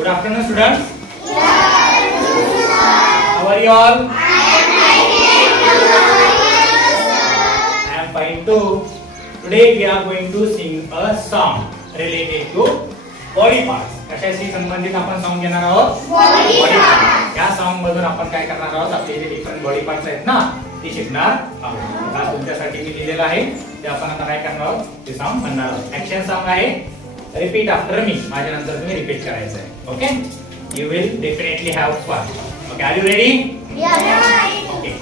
Good afternoon, students. How are you all? I am fine too. Today we are going to sing a song related to body parts. कशाशी संबंधित आपण song घेणार आहोत? Body part. या song मधून आपण काय करणार आहोत? आपले जे डिफरंट बॉडी पार्ट्स आहेत ना, ते शिकणार आहोत. आता तुमच्यासाठी मी लिहिलेलं आहे, ते आपण आता काय करणार आहोत? ते सॉन्ग म्हणणार आहोत. ऍक्शन सॉन्ग आहे. Repeat after me. माझ्या नंतर तुम्ही रिपीट करायचं आहे. Okay? You will definitely have fun. Okay, are you ready? Yeah. Okay.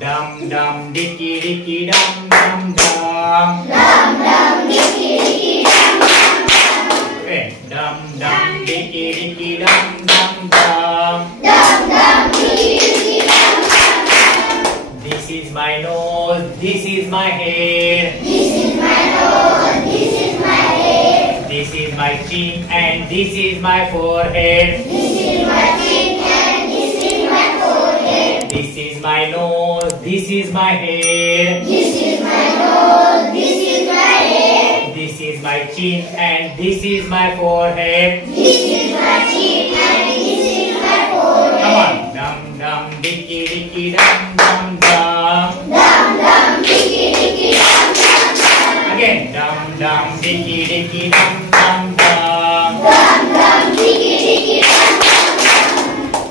Dum dum dicky dicky dum dum dum. Dum dum dicky dicky dum dum dum. Okay. Dum dum dicky dicky dum dum dum. Dum dum dicky dicky dum dum dum. This is my nose. This is my hair. This is my nose. This is my head. This is my chin and this is my forehead. This is my chin and this is my forehead. This is my nose. This is my hair. This is my nose. This is my head. This is my chin and this is my forehead. This is my chin and this is my forehead. Come on. Dum dum dicky dicky dum dum dum. Dum dum dicky dicky dum dum dum. Again. Dum dum dicky dicky dum dum dum. Dum dum dicky dicky dum dum dum.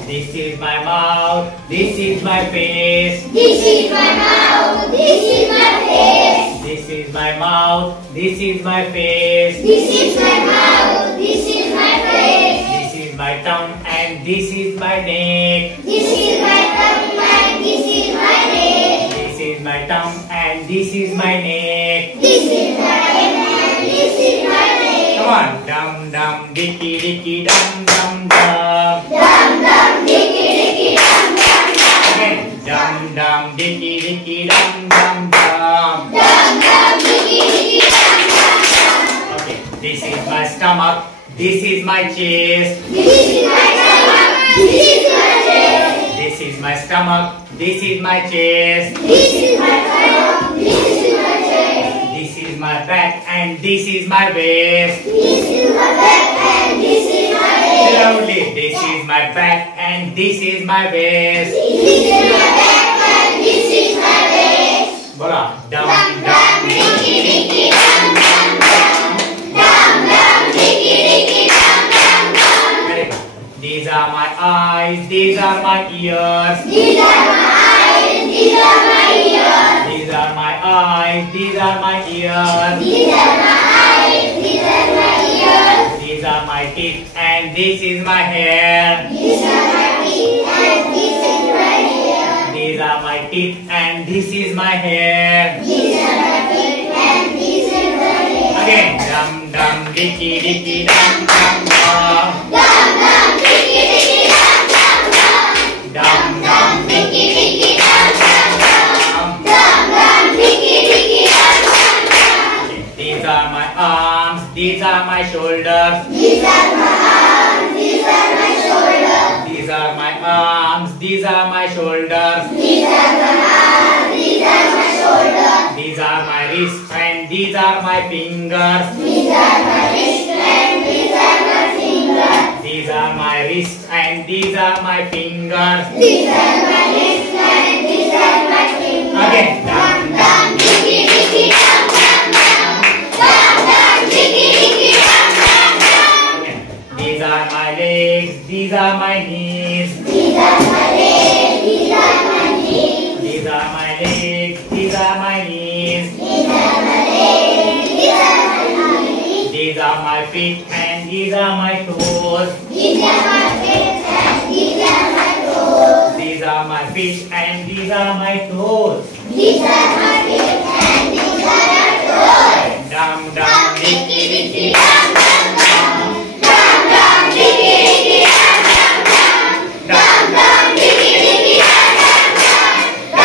This is my mouth. This is my face. This is my mouth. This is my face. This is my mouth. This is my face. This is my mouth. This is my face. This is my tongue and this is my neck. This is my tongue and this is my neck. This is my tongue and this is my neck. This is my head and this is my neck. Come on. Dum dum dicky dicky dum dum dum. Dum dum dicky dicky dum dum dum. Again. Dum dum dicky dicky dum dum dum. Dum dum dicky dicky dum dum dum. Okay. This is my stomach. This is my chest. This is my stomach. This is my chest. This is my stomach. This is my chest. This is my stomach. This is my chest. This is my back and this is my waist. This is my back and this is my head. Loudly. This is my back and this is my waist. This is my back and this is my waist. Bola. Dum Dum dum dum dicky dicky dum dum dum. Dum dum dicky dicky dum dum dum. Very good. These are my eyes. These are my ears. These are my eyes. These are my ears. These are my eyes. These are my ears. These are my eyes. These are my ears. These are my teeth and this is my hair. These are my teeth and this is my hair. These are my teeth and this is my hair. These are my teeth and this is my hair. Again. Dum dum dicky dicky dum dum dum. Dum dum dicky dicky dum dum dum. Dum dum Dicky dicky dum dum dum. dum. Dum dum dicky dicky dum dum dum. These are my arms. These are my shoulders. These are my arms. These are my shoulders. These are my arms. These are my shoulders. These are my arms. These are my shoulders. These are my wrists and these are my fingers. These are my wrists and these are my fingers. These are my wrists and these are my fingers. These are my wrists and these are my fingers. Again. Dum dum dicky dicky dum dum dum. Dum dum dicky dicky dum dum dum. Again. These are my legs. These are my knees. These are my legs. These are my knees. These are my legs. These are my knees. These are my legs. These are my knees. These are my feet and these are my toes. These are my feet and these are my toes. These are my feet and these are my toes. These are my feet and these are my toes. Dum dum dicky dicky Dum dum dum. Dum dum dicky dicky dum dum dum. Dum dum dicky dicky dum dum dum. Dum dum dicky dicky dum dum dum.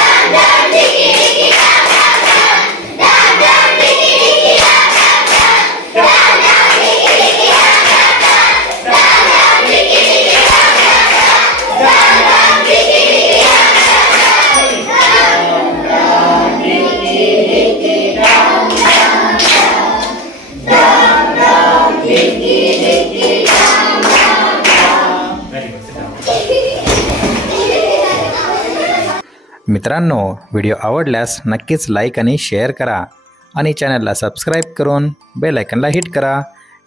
Dum dum dicky dicky dum dum dum. Dum dum dicky dicky dum dum dum. Dum dum dicky dicky dum dum dum. Dum dum dicky dicky dum dum dum. Dum dum dicky dicky dum dum dum. Dum dum. मित्रांनो, video आवडल्यास नक्कीच like आणि share करा आणि चॅनलला subscribe करून bell आयकॉनला hit करा,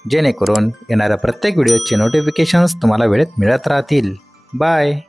जेणेकरून येणाऱ्या प्रत्येक व्हिडिओचे नोटिफिकेशन्स तुम्हाला वेळेत मिळत राहतील. बाय.